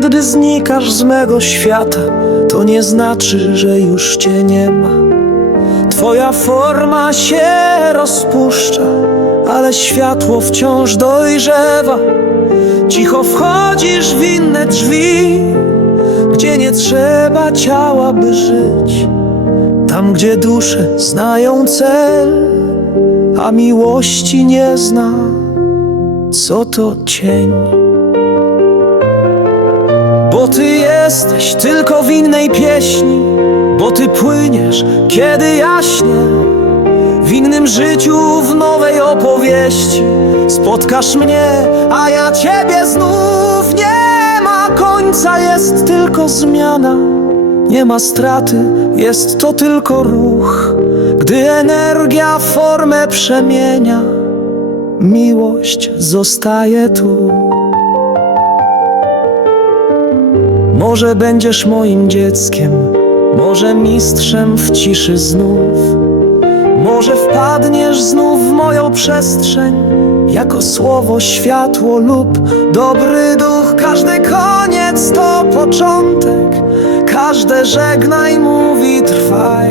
Gdy znikasz z mego świata, to nie znaczy, że już cię nie ma. Twoja forma się rozpuszcza, ale światło wciąż dojrzewa. Cicho wchodzisz w inne drzwi, gdzie nie trzeba ciała, by żyć. Tam, gdzie dusze znają cel, a miłości nie zna, co to cień. Bo ty jesteś tylko w innej pieśni, bo ty płyniesz, kiedy jaśnie. W innym życiu, w nowej opowieści spotkasz mnie, a ja ciebie znów. Nie ma końca, jest tylko zmiana. Nie ma straty, jest to tylko ruch. Gdy energia formę przemienia, miłość zostaje tu. Może będziesz moim dzieckiem, może mistrzem w ciszy znów. Może wpadniesz znów w moją przestrzeń, jako słowo, światło lub dobry duch. Każdy koniec to początek, każde żegnaj mówi trwaj,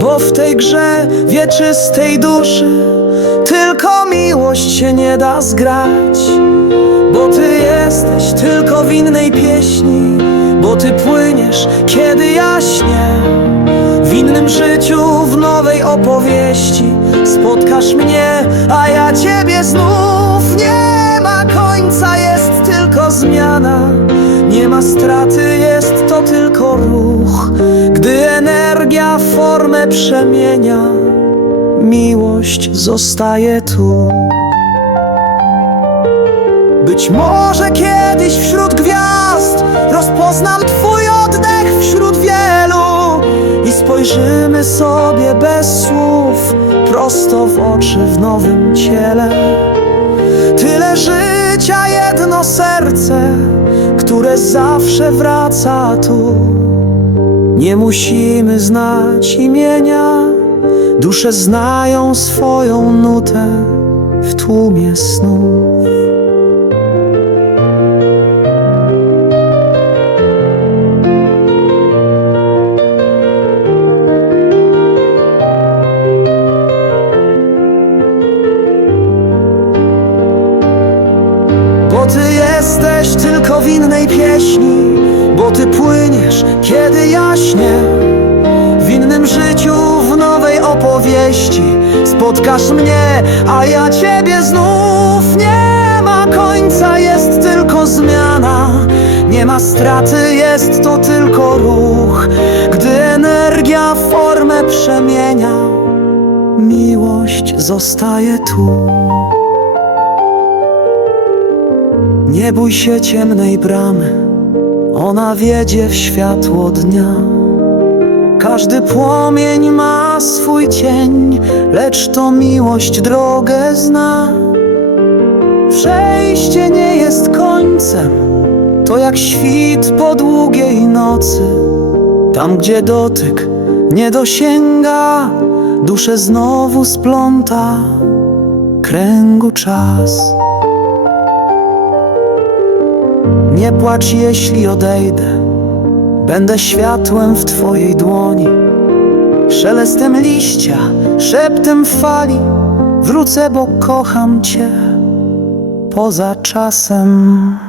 bo w tej grze wieczystej duszy tylko miłość się nie da zgrać. Bo ty jesteś tylko w innej pieśni Bo ty płyniesz, kiedy jaśnie. W innym życiu, w nowej opowieści Spotkasz mnie, a ja ciebie znów. Nie ma końca, jest tylko zmiana. Nie ma straty, jest to tylko ruch. Gdy energia formę przemienia Miłość zostaje tu być może kiedyś wśród gwiazd rozpoznam Twój oddech wśród wielu i spojrzymy sobie bez słów prosto w oczy w nowym ciele. Tyle życia, jedno serce, które zawsze wraca tu. Nie musimy znać imienia, dusze znają swoją nutę w tłumie snów. Bo ty jesteś tylko w innej pieśni Bo ty płyniesz, kiedy jaśnie Spotkasz mnie, a ja ciebie znów Nie ma. Końca, jest tylko zmiana. Nie ma straty, jest to tylko ruch. Gdy energia formę przemienia Miłość zostaje tu. Nie bój się ciemnej bramy, ona wiedzie w światło dnia. Każdy płomień ma swój cień, lecz to miłość drogę zna. Przejście nie jest końcem, to jak świt po długiej nocy. Tam, gdzie dotyk nie dosięga, duszę znowu spląta kręgu czas. Nie płacz, jeśli odejdę. Będę światłem w Twojej dłoni, szelestem liścia, szeptem fali. Wrócę, bo kocham Cię poza czasem.